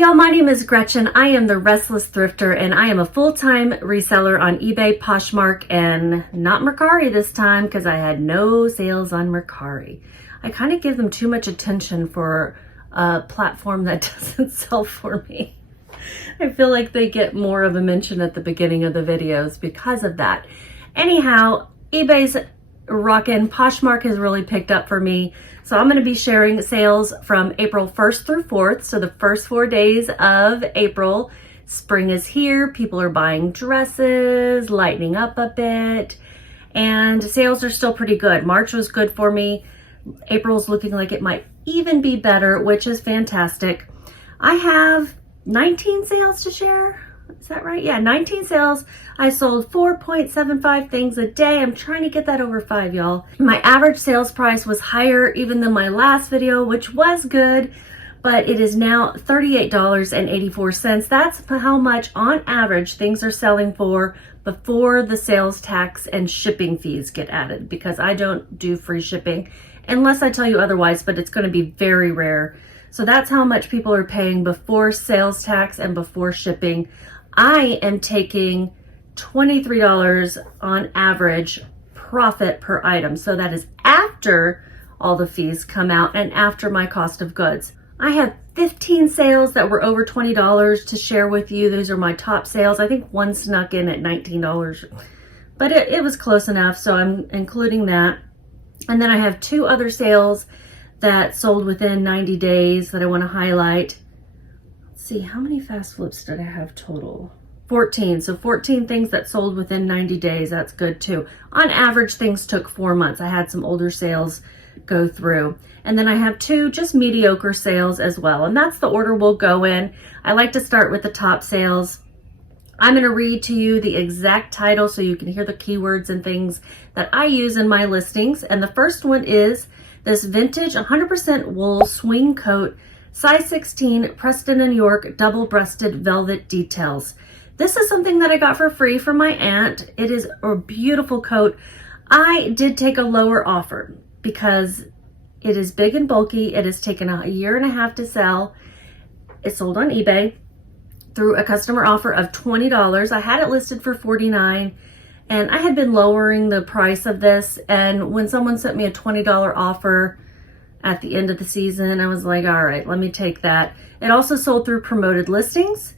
y'all, my name is Gretchen. I am the Restless Thrifter and I am a full-time reseller on eBay, Poshmark, and not Mercari this time because I had no sales on Mercari. I kind of give them too much attention for a platform that doesn't sell for me. I feel like they get more of a mention at the beginning of the videos because of that. Anyhow, eBay's rockin'. Poshmark has really picked up for me. So I'm going to be sharing sales from April 1st through 4th. So the first 4 days of April. Spring is here. People are buying dresses, lightening up a bit, and sales are still pretty good. March was good for me. April's looking like it might even be better, which is fantastic. I have 19 sales to share. Is that right? Yeah, 19 sales. I sold 4.75 things a day. I'm trying to get that over 5, y'all. My average sales price was higher even than my last video, which was good, but it is now $38.84. That's how much on average things are selling for before the sales tax and shipping fees get added, because I don't do free shipping unless I tell you otherwise, but it's going to be very rare. So that's how much people are paying before sales tax and before shipping. I am taking $23 on average profit per item. So that is after all the fees come out and after my cost of goods. I have 15 sales that were over $20 to share with you. Those are my top sales. I think one snuck in at $19, but it was close enough. So I'm including that. And then I have 2 other sales that sold within 90 days that I want to highlight. Let's see, how many fast flips did I have total? 14. So 14 things that sold within 90 days. That's good too. On average, things took 4 months. I had some older sales go through. And then I have 2 just mediocre sales as well. And that's the order we'll go in. I like to start with the top sales. I'm going to read to you the exact title so you can hear the keywords and things that I use in my listings. And the first one is this vintage 100% wool swing coat, size 16, Preston and York, double-breasted velvet details. This is something that I got for free from my aunt. It is a beautiful coat. I did take a lower offer because it is big and bulky. It has taken a year and a half to sell. It sold on eBay through a customer offer of $20. I had it listed for $49, and I had been lowering the price of this. And when someone sent me a $20 offer at the end of the season, I was like, all right, let me take that. It also sold through promoted listings.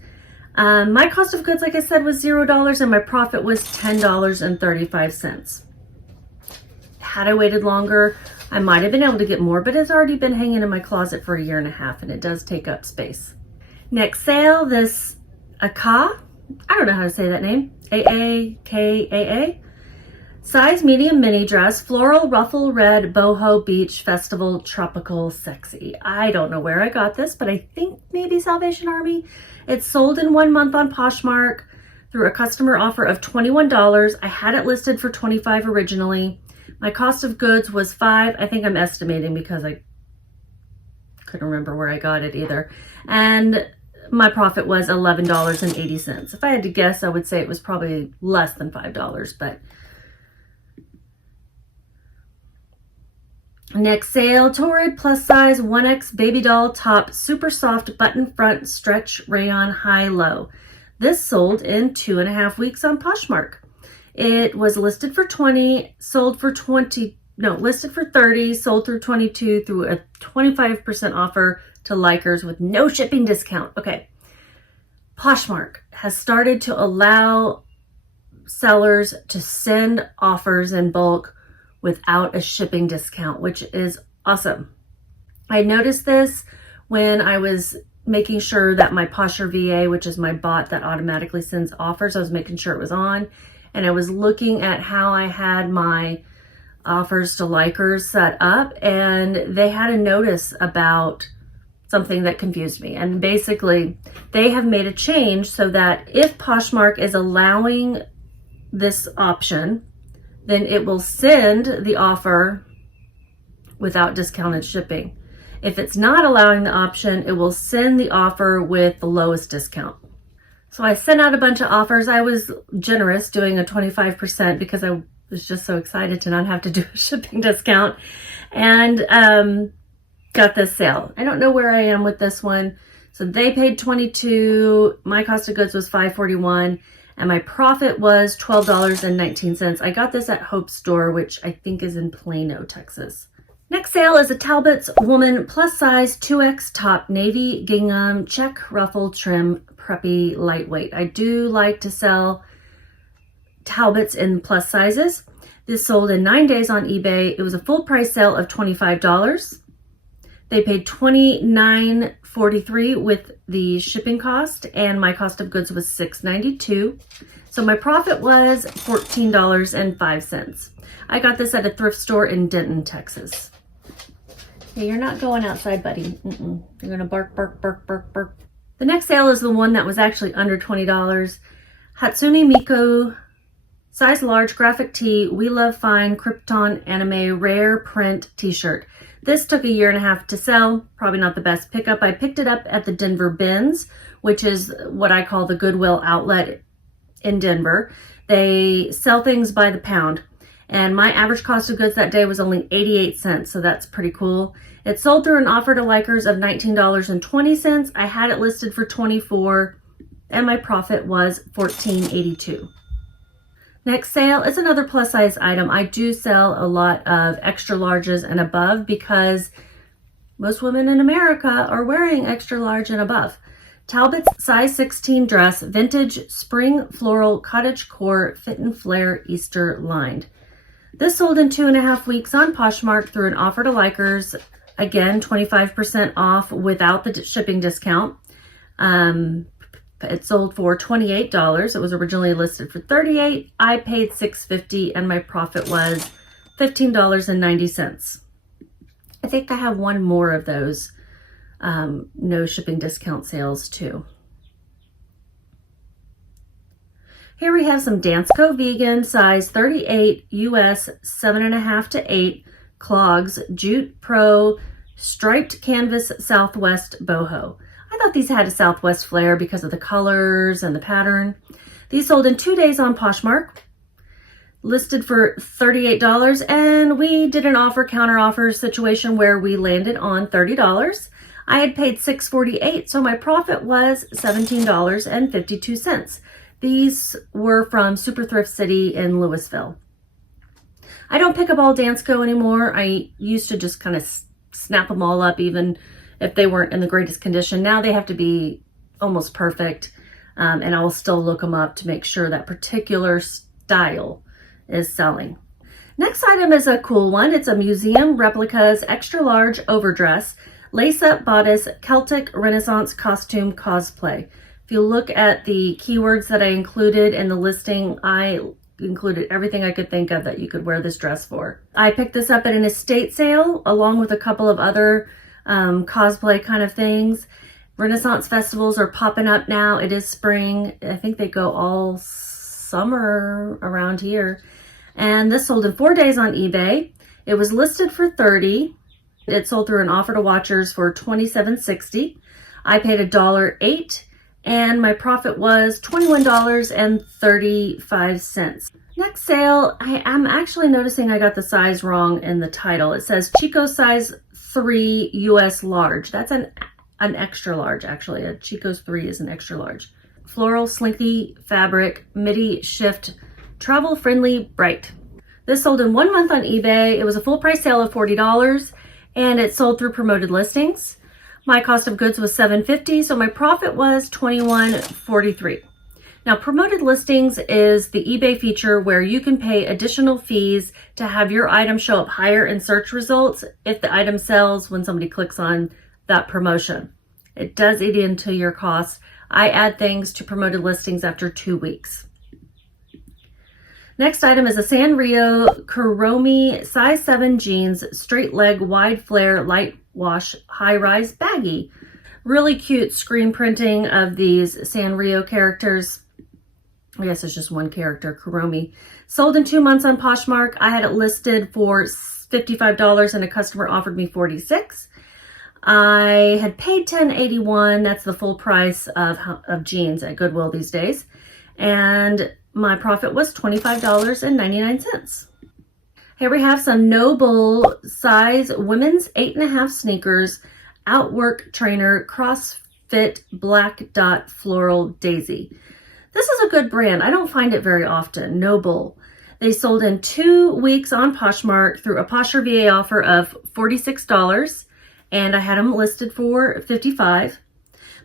My cost of goods, like I said, was $0 and my profit was $10.35. Had I waited longer, I might have been able to get more, but it's already been hanging in my closet for a year and a half and it does take up space. Next sale, this Aka, I don't know how to say that name, A-A-K-A-A. Size medium mini dress, floral ruffle red boho beach festival tropical sexy. I don't know where I got this, but I think maybe Salvation Army. It's sold in 1 month on Poshmark through a customer offer of $21. I had it listed for $25 originally. My cost of goods was $5. I think I'm estimating because I couldn't remember where I got it either. And my profit was $11.80. If I had to guess, I would say it was probably less than $5, but next sale, Torrid plus size 1X baby doll top, super soft button front stretch rayon high low. This sold in 2.5 weeks on Poshmark. It was listed for 20, sold for 20, no, listed for 30, sold through 22 through a 25% offer to likers with no shipping discount. Okay. Poshmark has started to allow sellers to send offers in bulk without a shipping discount, which is awesome. I noticed this when I was making sure that my Posher VA, which is my bot that automatically sends offers, I was making sure it was on, and I was looking at how I had my offers to likers set up, and they had a notice about something that confused me. And basically, they have made a change so that if Poshmark is allowing this option, then it will send the offer without discounted shipping. If it's not allowing the option, it will send the offer with the lowest discount. So I sent out a bunch of offers. I was generous doing a 25% because I was just so excited to not have to do a shipping discount, and got this sale. I don't know where I am with this one. So they paid $22. My cost of goods was $5.41. And my profit was $12.19. I got this at Hope Store, which I think is in Plano, Texas. Next sale is a Talbot's Woman Plus Size 2X Top Navy Gingham Check Ruffle Trim Preppy Lightweight. I do like to sell Talbots in plus sizes. This sold in 9 days on eBay. It was a full price sale of $25. They paid $29.43 with the shipping cost, and my cost of goods was $6.92. So my profit was $14.05. I got this at a thrift store in Denton, Texas. Yeah, you're not going outside, buddy. You're gonna bark, bark, bark, bark, bark. The next sale is the one that was actually under $20. Hatsune Miku size large graphic tee, We Love Fine Krypton Anime Rare Print t-shirt. This took 1.5 years to sell. Probably not the best pickup. I picked it up at the Denver Bins, which is what I call the Goodwill outlet in Denver. They sell things by the pound. And my average cost of goods that day was only 88 cents, so that's pretty cool. It sold through an offer to likers of $19.20. I had it listed for $24, and my profit was $14.82. Next sale is another plus size item. I do sell a lot of extra larges and above because most women in America are wearing extra large and above. Talbot's size 16 dress, vintage spring floral cottage core fit and flare Easter lined. This sold in 2.5 weeks on Poshmark through an offer to likers. Again, 25% off without the shipping discount. It sold for $28. It was originally listed for $38. I paid $6.50 and my profit was $15.90. I think I have one more of those no shipping discount sales too. Here we have some Danceco vegan size 38 US 7.5 to 8 clogs Jute Pro striped canvas Southwest boho. I thought these had a Southwest flair because of the colors and the pattern. These sold in 2 days on Poshmark, listed for $38, and we did an counter offer situation where we landed on $30. I had paid $6.48, so my profit was $17.52. These were from Super Thrift City in Louisville. I don't pick up all Danceco anymore. I used to just kind of snap them all up, even if they weren't in the greatest condition. Now they have to be almost perfect, and I will still look them up to make sure that particular style is selling. Next item is a cool one. It's a Museum Replicas extra large overdress, lace-up bodice, Celtic Renaissance costume cosplay. If you look at the keywords that I included in the listing, I included everything I could think of that you could wear this dress for. I picked this up at an estate sale along with a couple of other cosplay kind of things. Renaissance festivals are popping up now. It is spring. I think they go all summer around here. And this sold in 4 days on eBay. It was listed for $30. It sold through an offer to watchers for $27.60. I paid $1.08 and my profit was $21.35. Next sale, I am actually noticing I got the size wrong in the title. It says Chico size 3 US large. That's an extra large, actually. A Chico's 3 is an extra large. Floral slinky fabric, midi shift, travel friendly, bright. This sold in 1 month on eBay. It was a full price sale of $40 and it sold through promoted listings. My cost of goods was $7.50, so my profit was $21.43. Now, promoted listings is the eBay feature where you can pay additional fees to have your item show up higher in search results if the item sells when somebody clicks on that promotion. It does eat into your costs. I add things to promoted listings after 2 weeks. Next item is a Sanrio Kuromi size 7 jeans, straight leg, wide flare, light wash, high rise baggy. Really cute screen printing of these Sanrio characters. I guess it's just one character, Kuromi. Sold in 2 months on Poshmark. I had it listed for $55 and a customer offered me $46. I had paid $10.81. That's the full price of jeans at Goodwill these days. And my profit was $25.99. Here we have some Noble size women's 8.5 sneakers, Outwork trainer, cross Fit Black Dot Floral Daisy. This is a good brand. I don't find it very often. No bull. They sold in 2 weeks on Poshmark through a Posher VA offer of $46, and I had them listed for $55.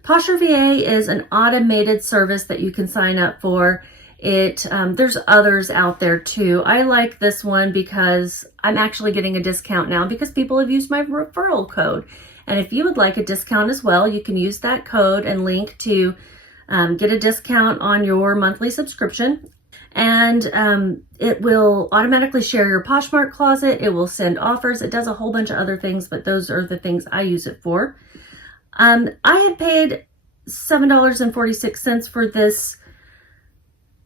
Posher VA is an automated service that you can sign up for. There's others out there too. I like this one because I'm actually getting a discount now because people have used my referral code. And if you would like a discount as well, you can use that code and link to get a discount on your monthly subscription. And it will automatically share your Poshmark closet. It will send offers. It does a whole bunch of other things, but those are the things I use it for. I had paid $7.46 for this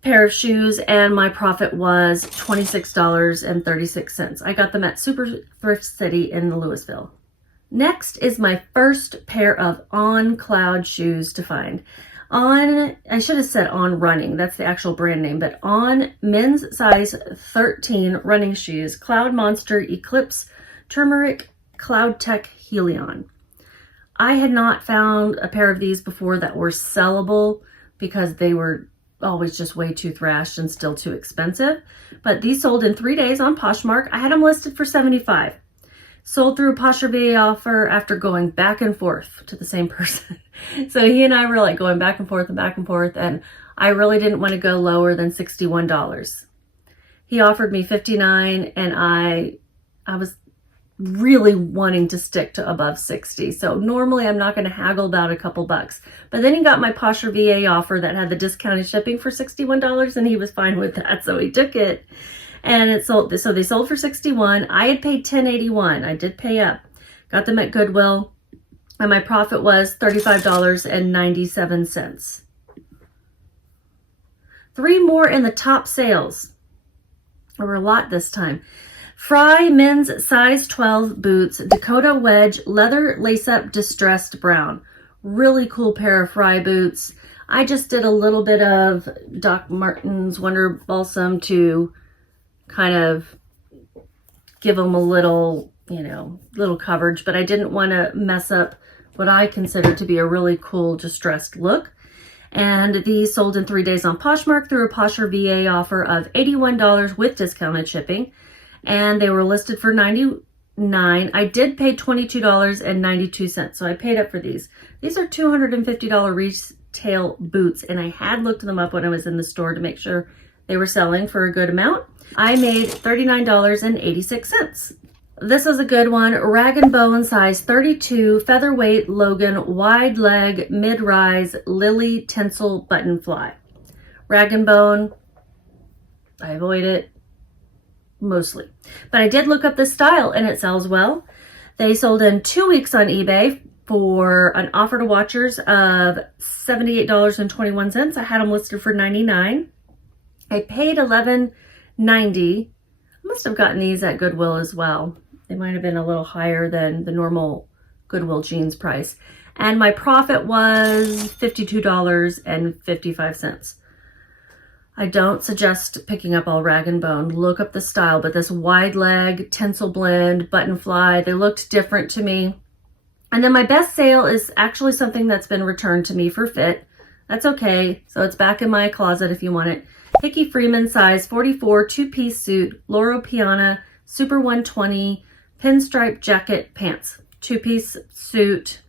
pair of shoes, and my profit was $26.36. I got them at Super Thrift City in Louisville. Next is my first pair of On Cloud shoes to find. I should have said On Running, that's the actual brand name, but On men's size 13 running shoes, Cloud Monster Eclipse Turmeric Cloud Tech Helion. I had not found a pair of these before that were sellable because they were always just way too thrashed and still too expensive. But these sold in 3 days on Poshmark. I had them listed for $75. Sold through a Posher VA offer after going back and forth to the same person. So he and I were like going back and forth, and I really didn't want to go lower than $61. He offered me $59, and I was really wanting to stick to above 60. So normally I'm not going to haggle about a couple bucks. But then he got my Posher VA offer that had the discounted shipping for $61, and he was fine with that. So he took it, and it sold. So they sold for $61. I had paid $10.81. I did pay up. Got them at Goodwill, and my profit was $35.97. 3 more in the top sales. There were a lot this time. Frye men's size 12 boots, Dakota wedge, leather lace-up distressed brown. Really cool pair of Frye boots. I just did a little bit of Doc Martens Wonder Balsam to kind of give them a little, little coverage, but I didn't want to mess up what I consider to be a really cool distressed look. And these sold in 3 days on Poshmark through a Posher VA offer of $81 with discounted shipping. And they were listed for $99. I did pay $22.92, so I paid up for these. These are $250 retail boots, and I had looked them up when I was in the store to make sure they were selling for a good amount. I made $39.86. This is a good one. Rag & Bone size 32, featherweight Logan, wide leg, mid-rise, lily tinsel button fly. Rag & Bone, I avoid it mostly. But I did look up this style, and it sells well. They sold in 2 weeks on eBay for an offer to watchers of $78.21. I had them listed for $99. I paid $11.90. I must have gotten these at Goodwill as well. They might have been a little higher than the normal Goodwill jeans price. And my profit was $52.55. I don't suggest picking up all Rag & Bone. Look up the style, but this wide leg, tinsel blend, button fly, they looked different to me. And then my best sale is actually something that's been returned to me for fit. That's okay. So it's back in my closet if you want it. Dickie Freeman size 44, 2-piece suit, Loro Piana, Super 120, pinstripe jacket, pants. 2-piece suit.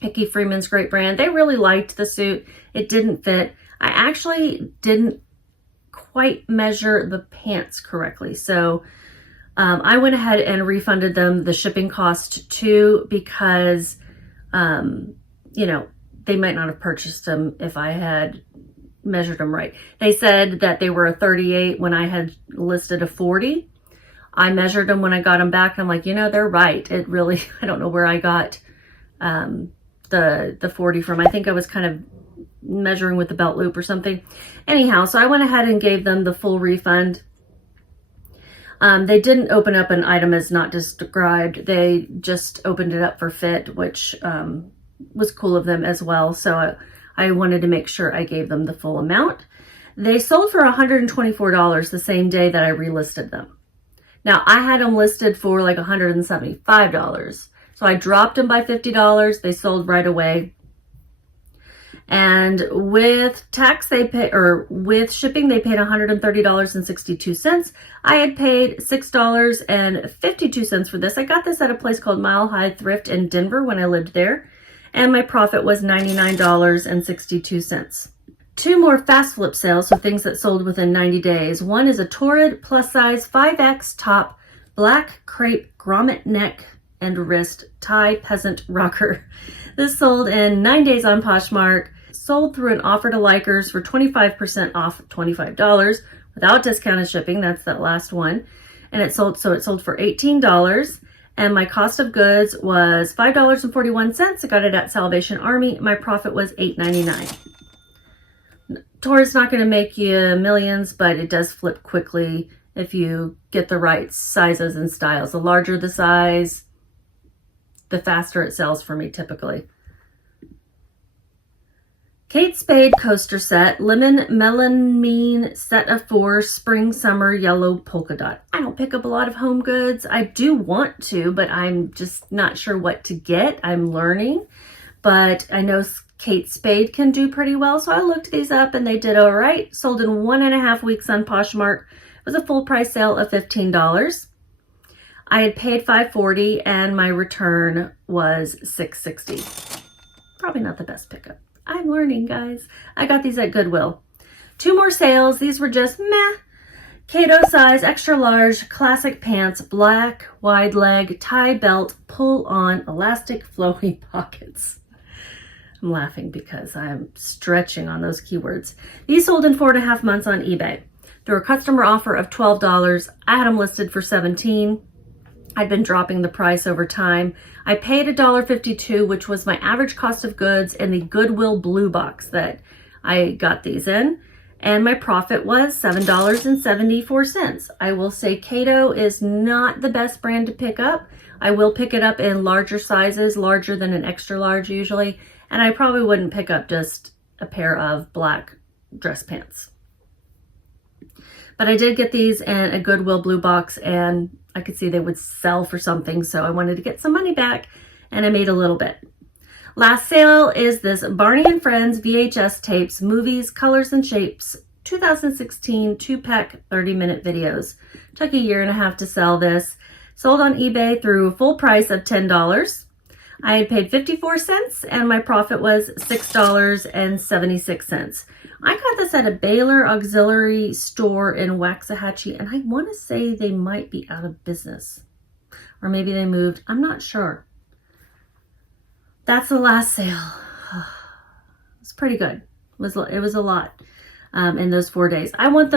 Dickie Freeman's great brand. They really liked the suit. It didn't fit. I actually didn't quite measure the pants correctly. So I went ahead and refunded them the shipping cost too, because, they might not have purchased them if I had measured them right. They said that they were a 38 when I had listed a 40. I measured them when I got them back, and I'm like, they're right. It really, I don't know where I got the 40 from. I think I was kind of measuring with the belt loop or something. Anyhow, so I went ahead and gave them the full refund. They didn't open up an item as not described. They just opened it up for fit, which was cool of them as well. So I wanted to make sure I gave them the full amount. They sold for $124 the same day that I relisted them. Now, I had them listed for like $175. So I dropped them by $50. They sold right away. And with tax they pay, or with shipping they paid $130.62. I had paid $6.52 for this. I got this at a place called Mile High Thrift in Denver when I lived there, and my profit was $99.62. Two more fast flip sales, so things that sold within 90 days. One is a Torrid plus size 5X top black crepe grommet neck and wrist tie peasant rocker. This sold in 9 days on Poshmark. Sold through an offer to likers for 25% off $25 without discounted shipping. That's that last one. And it sold for $18. And my cost of goods was $5.41. I got it at Salvation Army. My profit was $8.99. Torrid's not going to make you millions, but it does flip quickly if you get the right sizes and styles. The larger the size, the faster it sells for me typically. Kate Spade coaster set, lemon melamine set of 4, spring, summer, yellow polka dot. I don't pick up a lot of home goods. I do want to, but I'm just not sure what to get. I'm learning, but I know Kate Spade can do pretty well. So I looked these up and they did all right. Sold in 1.5 weeks on Poshmark. It was a full price sale of $15. I had paid $5.40 and my return was $6.60. Probably not the best pickup. I'm learning, guys. I got these at Goodwill. 2 more sales. These were just meh. Cato size, extra large, classic pants, black, wide leg, tie belt, pull on, elastic, flowy pockets. I'm laughing because I'm stretching on those keywords. These sold in 4.5 months on eBay. Through a customer offer of $12, I had them listed for $17. I'd been dropping the price over time. I paid $1.52, which was my average cost of goods in the Goodwill blue box that I got these in. And my profit was $7.74. I will say Cato is not the best brand to pick up. I will pick it up in larger sizes, larger than an extra large usually. And I probably wouldn't pick up just a pair of black dress pants. But I did get these in a Goodwill blue box and I could see they would sell for something, so I wanted to get some money back, and I made a little bit. Last sale is this Barney and Friends VHS tapes, movies, colors and shapes, 2016 2-pack 30-minute videos. Took a 1.5 years to sell this. Sold on eBay through a full price of $10. I had paid 54 cents and my profit was $6.76. I got this at a Baylor Auxiliary store in Waxahachie, and I want to say they might be out of business. Or maybe they moved. I'm not sure. That's the last sale. It's pretty good. It was a lot in those 4 days. I want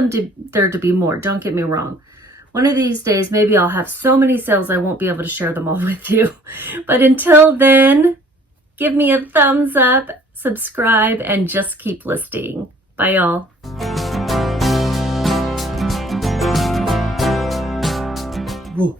there to be more. Don't get me wrong. One of these days, maybe I'll have so many sales I won't be able to share them all with you. But until then, give me a thumbs up, subscribe, and just keep listing. Bye, y'all. Whoa.